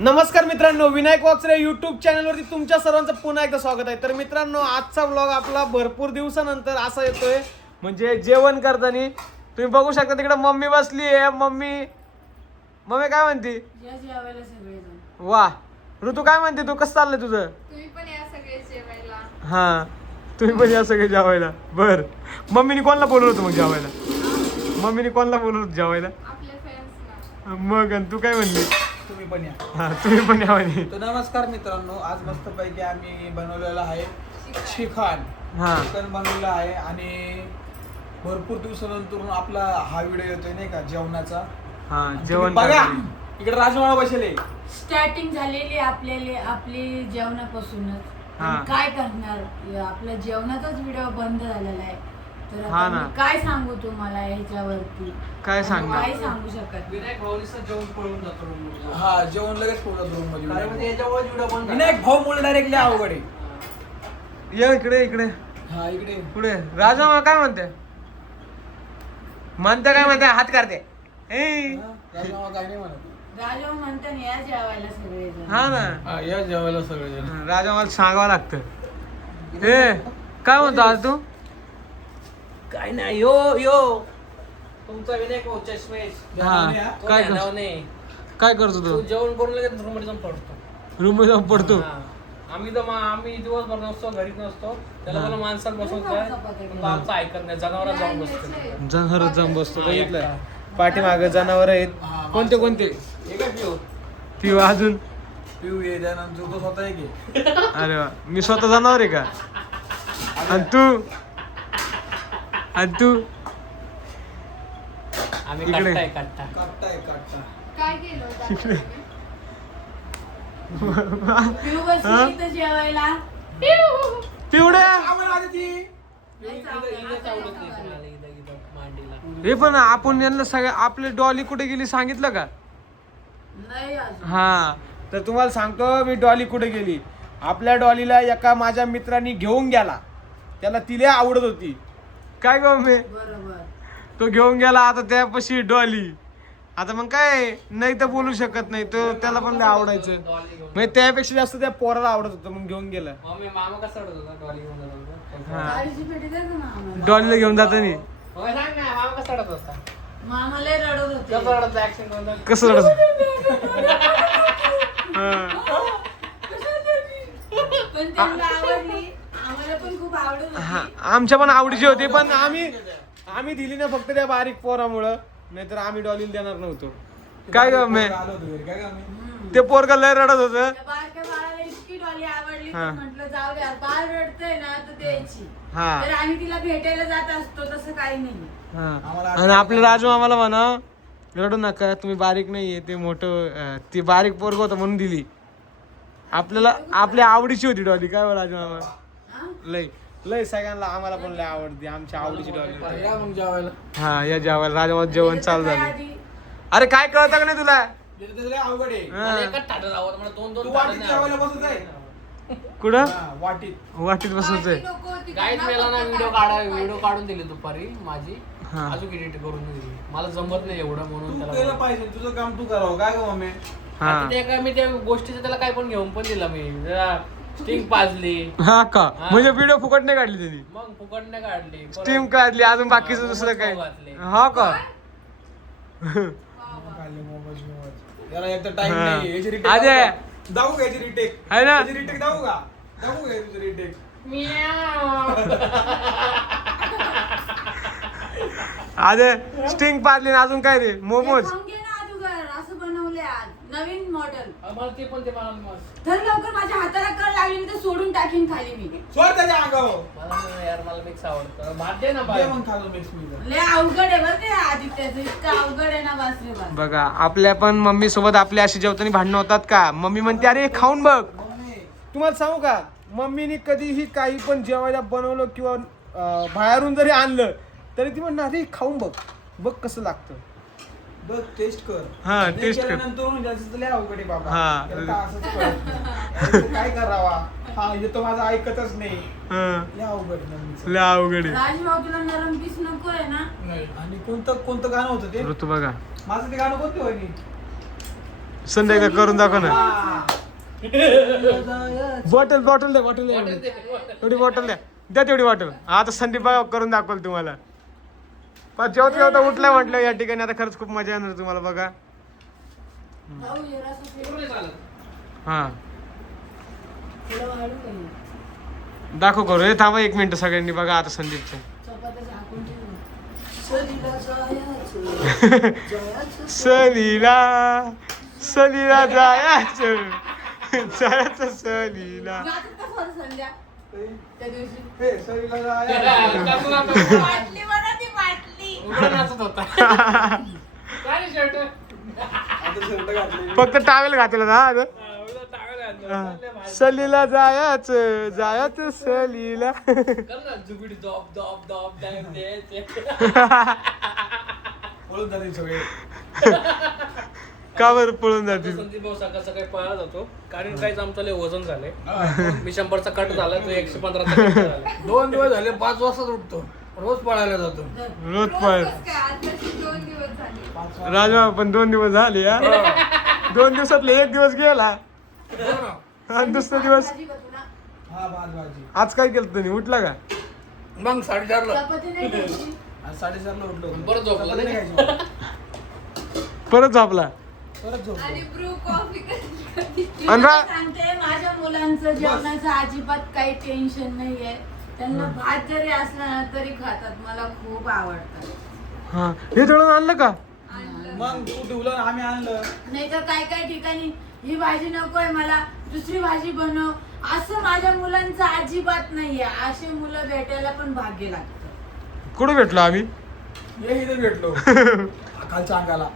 नमस्कार मित्रांनो, विनायक वाकचरे यूट्यूब चॅनलवरती तुमच्या सर्वांचं पुन्हा एकदा स्वागत आहे. तर मित्रांनो, आजचा व्लॉग आपला भरपूर दिवसानंतर असा येतोय, म्हणजे जेवण करताना. तुम्ही बघू शकता तिकडे मम्मी बसली आहे. मम्मी काय म्हणते? वा ऋतू काय म्हणते? तू कसं चाललंय तुझं? तुम्ही पण या सगळे जेवायला. हा, तुम्ही पण या सगळे जेवायला. बर, मम्मीने कोणाला बोलवलं होतं मग जेवायला? मम्मीने कोणाला बोलवलं होतं जेवायला? आपल्या फ्रेंड्सना. मग आणि तू काय म्हणली? तुम्ही पण या. हा, तुम्ही पण या म्हणे. तर नमस्कार मित्रांनो, आज मस्त पैकी आम्ही बनवलेलं आहे चिकन. हा. चिकन बनवलेलं आहे आणि भरपूर दिवसानंतर आपला हा व्हिडिओ येतोय नाही का जेवणाचा. हा, आणि जेवण तुम्ही बघा करताना. इकडे राजमाळा बसले. स्टार्टिंग झालेली आपली जेवणापासूनच. हा. पण काय करणार, आपल्या जेवणाचाच व्हिडिओ बंद झालेला आहे. तर हा आता ना. मी काय सांगू तुम्हाला ह्याच्यावरती? काय सांगणार? काय सांगू शकत नाही. विनायक भाऊनीचं जेवण पळून जातो room मध्ये. हा, जेवण लगेच पोहोचत रूम कारण म्हणजे मध्ये. याच्यामुळे व्हिडिओ बंद झाला. विनायक भाऊ मुळे डायरेक्टली अवघड आहे. ये इकडे हा, इकडे पुढे. राजा काय म्हणते? काय म्हणते? हात करते. हा, राजमाळा काय नाही म्हणत. राजा म्हणता ना, या जेवायला सगळेजण. हा ना, या जेवायला सगळेजण. राजा मला सांगावं लागतं. हे काय म्हणतो आज तू? काय नाही यो तुमचा विनायक भाऊ चष्मेश हा, तो काय ध्यानावर कर- नाही. काय करतो तू तू? जेवण करून लगेच रूम मध्ये जाऊन पडतो. रूम मध्ये जाऊन पडतो. हा. आम्ही दिवसभर नसतो, घरीच नसतो. त्याला हा. मला माणसात बसवतोय. तो आमचं ऐकत नाही, जनावरात जाऊन बसतो. जनावर जाऊन बसतो. हा, बघितलं एकटा. पाठीमागे जनावर आहेत. हा, कोणते कोणते? हे काय पिऊ ती अजून. पिऊ ये त्यानंतर तो स्वतः एक घे. अरे वा, मी स्वतः जनावर आहे का? आणि तू? आम्ही इकडे. काटता काटता. काय केलं होतं आता तुम्ही? पिऊ बसली इथं जेवायला. पिवड्या. आवड आली ती. आवडत नाही तुम्हाला इथं मांडीला. हे पण आपण यांना सगळ्या आपली डॉली कुठे गेली सांगितलं का? नाही अजून. हा, तर तुम्हाला सांगतो मी डॉली कुठे गेली. आपल्या डॉलीला एका माझ्या मित्रांनी घेऊन गेला. त्याला तिला आवडत होती. काय गं मी? बरोबर. तो घेऊन गेला. आता त्यापाशी डॉली. आता मग काय नाही तर बोलू शकत नाही. तो त्याला पण लय आवडायचं. डॉली घेऊन. म्हणजे त्यापेक्षा जास्त त्या पोराला आवडत होतं, मग घेऊन गेला. मम्मी मामा कसा रडत होता डॉली घेऊन जातो? हा. काळीची पेटी द्या ना आम्हाला. डॉलीला घेऊन जातानी होय, सांग ना मामा कसा रडत होता? मामा लय रडत होते. कसं रडत ऍक्शन करून? कसं रडत हा. पण त्यांना आवडली. आम्हाला पण खूप आवडत हा, होती. आमच्या पण आवडीची होती, पण आम्ही दिली ना फक्त त्या बारीक पोरामुळं. नाहीतर आम्ही डॉलीला देणार नव्हतो. काय ग मी? आलो होतो घरी, काय गं मी? ते पोरग लय रडत होत. त्या बारक्या बाळाला इतकी डॉली आवडली हा. तर म्हटलं जाऊ द्या, बाळ रडतंय ना तर द्यायची. हा. तर आम्ही तिला भेटायला जात असतो, तसं काही नाही. आणि आपले राजू आम्हाला म्हणा रडू नका, तुम्ही बारीक नाहीये, ते मोठं ती बारीक पोरग होतं म्हणून दिली. आपल्याला आपल्या आवडीची होती डॉली. काय राजू मामा? हा? लय सगळ्यांना आम्हाला पण लय आवडती. आमच्या आवडीची डॉली होती. या मग जेवायला. हा, या जेवायला राजा जेवण चालू काय झालं. आधी? अरे काय कळतं का नाही तुला? तिथे तर लय अवघड आहे. हा. मला एकच ताटं लावत, मला दोन तू वाटीत जेवायला बसत आहे. कुठं? हा, वाटीत. वाटीत बसायचंय. बाकी नको होती गाईड त्यांना, मेला ना फक्त व्हिडिओ काढून दिली दुपारी माझी. हा. अजून एडिट करून दिली. मला जमत नाही एवढं म्हणून तू त्याला केलं बोललो. पाहिजे, तुझं काम तू करावं. काय गं मम्मी? हा. आता ते काय मी त्या गोष्टीचं त्याला काय पण घेऊन पण दिला मी. स्टिंग पाजली, हा का? हा. म्हणजे व्हिडिओ फुकट नाही काढली त्यांनी. मग फुकटने काढली परत स्टीम काढली, अजून बाकीचं हा, दुसरं काय? मोमोज घातले. हा का? खाल्ले मोमोज. याला एक तर टाइम हा. नाही. याची रिटेक अजय. दाखवू का याची रिटेक? आहे ना? याची रिटेक दाखवू का? दाखवू का याची रिटेक? अरे स्टिंग पाडली ना, अजून काय रे? हे मोमोज. खाऊन घे ना अगोदर, असं बनवलंय आज नवीन मॉडेल. मला ते पण ते मला मस्त. तर लवकर माझ्या हाताला कळ लागली, मी तर सोडून टाकीन खाली मी. सोड त्याच्या अंगावर. मला नाही यार, मला मिक्स आवडतं. भात दे ना दे बाहेर. मग खाल्लं मिक्स मी. लय अवघड आहे बरं ते आदित्याचं, इतकं अवघड आहे ना बास रे बास. बघा, आपल्या पण मम्मी सोबत आपल्या अशी जेवताना भांडणं होतात का? मम्मी म्हणते अरे खाऊन बघ. मम्मी. तुम्हाला सांगू का, मम्मीने कधीही काही पण जेवायला बनवलं किंवा बाहेरून जरी आणलं तरी ती म्हणणार अरे खाऊन बघ कसं लागतं. बघ टेस्ट कर. हा, नाही टेस्ट कर. केल्यानंतर जास्त लय अवघड आहे बाबा. हा. त्याला तर असंच कळत नाही. अरे तू काय करावा? हा, हे तर माझं ऐकतच नाही. हा, लय अवघड आहे मम्मीचं. लय अवघड आहे. राजभाऊ तुला नरम पीस नको आहे ना? आणि कोणतं गाणं होतं ते? ऋतू बघा, माझं ते गाणं कोणतं होईल? संध्याकाळी करून दाखव ना. बॉटल बॉटल द्या, बॉटल द्या, एवढी बॉटल द्या, द्या तेवढी बॉटल. आता संदीप भाई करून दाखवल तुम्हाला. पण जेवता जेवता उठलाय म्हटलं या ठिकाणी. आता खरंच खूप मजा येणार तुम्हाला बघा. भाऊ, हे रस्सा पिऊ. हा थोडं वाढू का हे? दाखव करू. हे थांबा 1 मिनिट सगळ्यांनी बघा आता संदीपचं. चपात्या झाकून ठेव. सलीला जायचं, जायचं. सलीला सलीला जायचं जायचं सलीला. नाचत का सर संध्या? त्या दिवशी हे सरीला जाय. बाटली बघा ती बाटली. नाचत होता. काय शर्ट आता शर्ट घातले. फक्त टावेल घातला ना आता. सलीला जायचं जायचं सलीला. जुबिडी दॉब दॉब दॉब टाइम द्यायचे. पळून जातील सगळे. का बरं पळून जातील? संदीप भाऊ सकाळ सकाळी पळायला जातो कारण काहीच आमचं लय वजन झालंय. मी 100चा कट झाला तो 115चा कट झाला. 2 दिवस झाले 5 वाजताच उठतो. रोज पळायला जातो. रोज पळ. रोज काय आताची 2 दिवस झाले. 5 राजमा पण 2 दिवस झाले या. 2 दिवसातले 1 दिवस गेला आणि दुसरा दिवस. भाजी का तुला? हा भाजी. आज काय केलं तुम्ही? उठला का? मग 4:30ला. चपाती नाही खायची. आज 4:30ला उठलो. बरं झोपला चपाती नाही? खायची. परत झोपला. परत झोपलो. आणि ब्रू कॉफी कधी मी आणि तुला सांगते माझ्या मुलांचं जेवणाचं अजिबात काही टेन्शन नाहीये. त्यांना भात जरी असला ना तरी खातात. मला खूप आवडतात. हा हे दळून आणलं का? मग तू ठेवलं आणि आम्ही आणलं. नाही तर काय काय ठिकाणी ही भाजी नकोय मला दुसरी भाजी बनव असं माझ्या मुलांचं अजिबात नाहीये. असे मुलं भेटायला पण भाग्य लागतं. कुठे भेटलो आम्ही? हे इथे भेटलो. खालच्या अंगाला.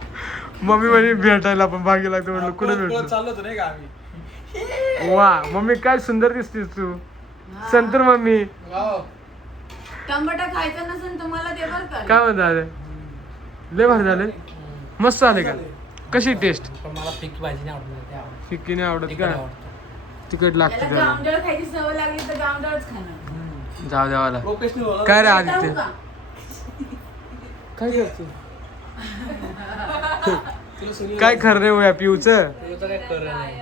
मम्मी म्हणे भेटायला पण भागी लागतो. म्हटलं कुठे पळत भेटलो? चाललो होतो नाही का आम्ही. वा मम्मी काय सुंदर दिसतीस तू. हा. संतूर मम्मी. टमाटा खायचं नसेल तर मला ते बरं कर. काय म्हणता आले? लय भारी झाले. मस्त आले का? कशी टेस्ट? पण मला फिक्की भाजी नाही आवडणार. ते आवडतं. फिक्की नाही आवडत तिखट का? आवडतं. तिकट लागतं त्याला त्याला. गावंडळ खायची सवय लागली तर गावंडळच खाणार. जाऊ द्यावाला. प्रोफेशनल होला. काय रे जाऊ आदित्य? का? काय करतो? तुला सगळी काय खरं रे हो या पिऊच? तुझं काय खरं नाही.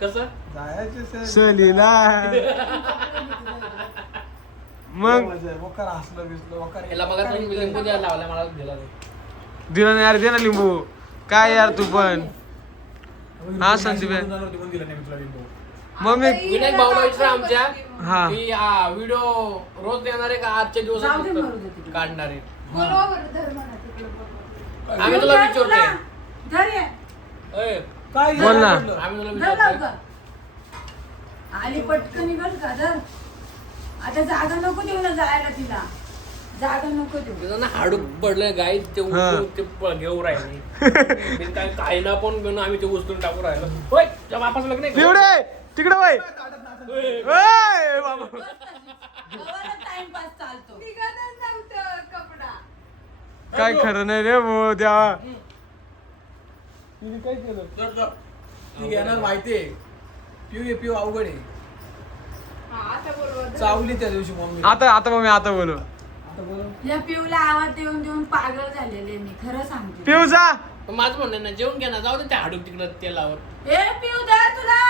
कसं जायचे सर. सलीला मग वकार हसलं बिसलं वकार. याला बघा तुम्ही लिंबू द्यायला लावला मला दिला नाही. दिला नाही यार. दे ना लिंबू. काय यार तू पण. हा, संदीप आहे. दिला नाही मी तुला लिंबू. मम्मी विनायक भाऊला विचारा आमच्या हा. की व्हिडिओ रोज देणार आहे का आजच्या दिवसात जाऊ दे फक्त मरू दे तिकडे. काढणार आहे. बोलवा बरं धर्माला तिकडे बोलवा. आम्ही तुला येऊ द्या विचारतोय. तुला. धर ये. ओय, काय बोल ना. बोललो? आम्ही तुला धर विचारतोय. लवकर. आली पटकन निघल का धर. आता जागा नको देऊ ना जायला तिला. जागा नको देऊ. तिथं ना हाडूक पडलंय गाई ते हा. उचलून ते घेऊ राहिले. मी काय खायला पण घेऊन आम्ही ते उचलून टाकू राहिलो. होय त्या बापाचं लग्न आहे का? पिवडे तिकडे वय. ओय, बाबा. टाइमपास चालतो. निघतच नव्हतं कपडा. काय खरं नाही रे भाऊ देवा. तिने काय केलं? ती घेणार माहितीये. पिऊ अवघड आहे. हा, आता बोलवा धर्म. चावली त्या दिवशी मम्मी. आता मम्मी आता बोलू. आता बोल. या पिऊला आवाज देऊन देऊन पागल झालेले मी खरं सांगते. पिऊ जा. पण माझं म्हणणं ना जेवण घ्या ना जाऊ दे त्या हाडूक तिकडं तेलावर. ए पिऊ धर तुला.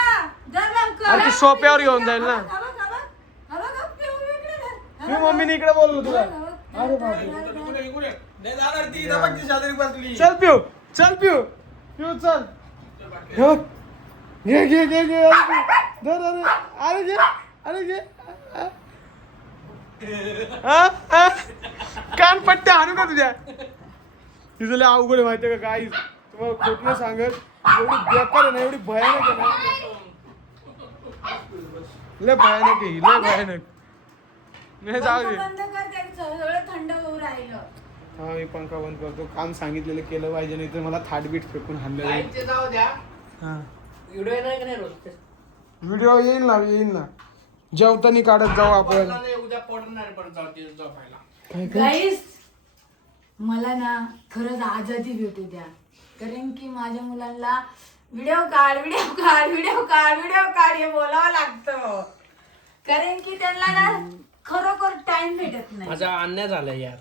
धर लवकर. अरे ती सोप्यावर येऊन जाईल ना. हवा, हवा, हवा. हवा का? पिऊ इकडे धर. मी मम्मीने इकडे बोललो तुला. हवा, हवा. अरे बापरे. इकडे. नाही जाणार ती. इथं बघ ती शेजारी बसली. चल पिऊ चल पिऊ चल. हे बघ. घे घे घे घे. धर, अरे अरे घे अरे घे. कान पट्ट्या हाणू का तुझ्या? तिचं लय अवघड आहे माहितीये का काही तुम्हाला खोट नाही सांगत. एवढी बेकार आहे ना एवढी भयानक आहे ना. लय भयानक आहे लय भयानक. नाही जाऊ दे. बंद कर ते सगळं थंड होऊ राहिलं. हा मी पंखा बंद करतो. काम सांगितलेलं केलं पाहिजे नाही तर मला थाटबीट फेकून हाणलं जाईल. लाईटचे जाऊ द्या. हा व्हिडिओ येणार की नाही रोज? व्हिडिओ येईल ना जेवताना काढत जाऊ आपण. पडला नाही, उद्या पडणार पण जाऊ दे झोपायला. गाईस मला ना खरंच आजादी भेटू द्या. कारण की माझ्या मुलांना व्हिडिओ काढ हे बोलावं लागतं. कारण की त्यांना ना खरोखर टाइम भेटत नाही. माझा अन्याय झाला यार.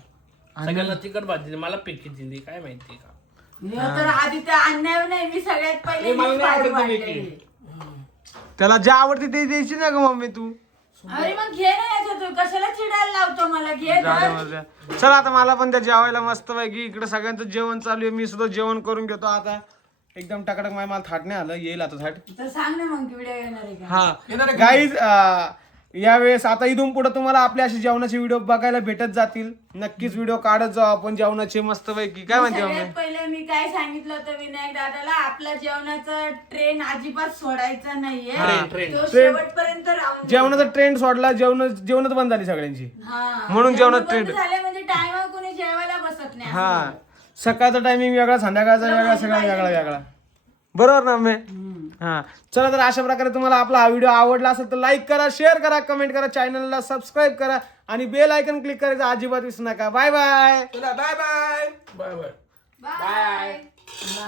सगळ्यांना तिखट भाजी दिली मला पिकी दिली काय माहिती का. ह्यो तर आधी तर अन्याय नाही, मी सगळ्यात पहिले हे मला मीच नाही भाजी आवडत तुम्ही वाढलेली. त्याला जे आवडते ते द्यायची ना ग मम्मी तू. अरे मग घे ना याच्यात, तू कशाला चिडायला लावतो मला, घे जाऊ दे, धर. मरू द्या. चला आता मला पण त्या जेवायला मस्त पैकी इकडे सगळ्यांचं जेवण चालू आहे. मी सुद्धा जेवण करून घेतो आता. एकदम टकाटक मला थाट नाही आलं, येईल आता थाट. तर सांग ना मग व्हिडिओ येणार आहे का? हा येणार आहे का? गाईज यावेळेस आता इथून पुढे तुम्हाला आपल्या अशी जेवणाचे व्हिडिओ बघायला भेटत जातील. नक्कीच व्हिडिओ काढत जाऊ आपण जेवणाचे मस्त पैकी. काय म्हणते मम्मी? सगळ्यात पहिले मी काय सांगितलं होतं विनायक दादाला, आपला जेवणाचा ट्रेन अजिबात सोडायचा नाहीये, ट्रेन. तो शेवटपर्यंत राहून जेवणाचा ट्रेंड सोडला, जेवणच बंद झाली सगळ्यांची. म्हणून जेवणात trend. झाले म्हणजे टायमावर कोणी जेवायला बसत नाही असं हा झालं. सकाळचा टायमिंग वेगळा, संध्याकाळचा वेगळा, सगळा वेगळा वेगळा. बरोबर ना मम्मी? हा चला तर अशा प्रकारे तुम्हाला आपला हा व्हिडिओ आवडला असेल तर लाईक करा, शेअर करा, कमेंट करा, चॅनलला सबस्क्राईब करा आणि बेल आयकन क्लिक करायचं अजिबात विसरू नका. Bye bye. चला bye bye. Bye bye. Bye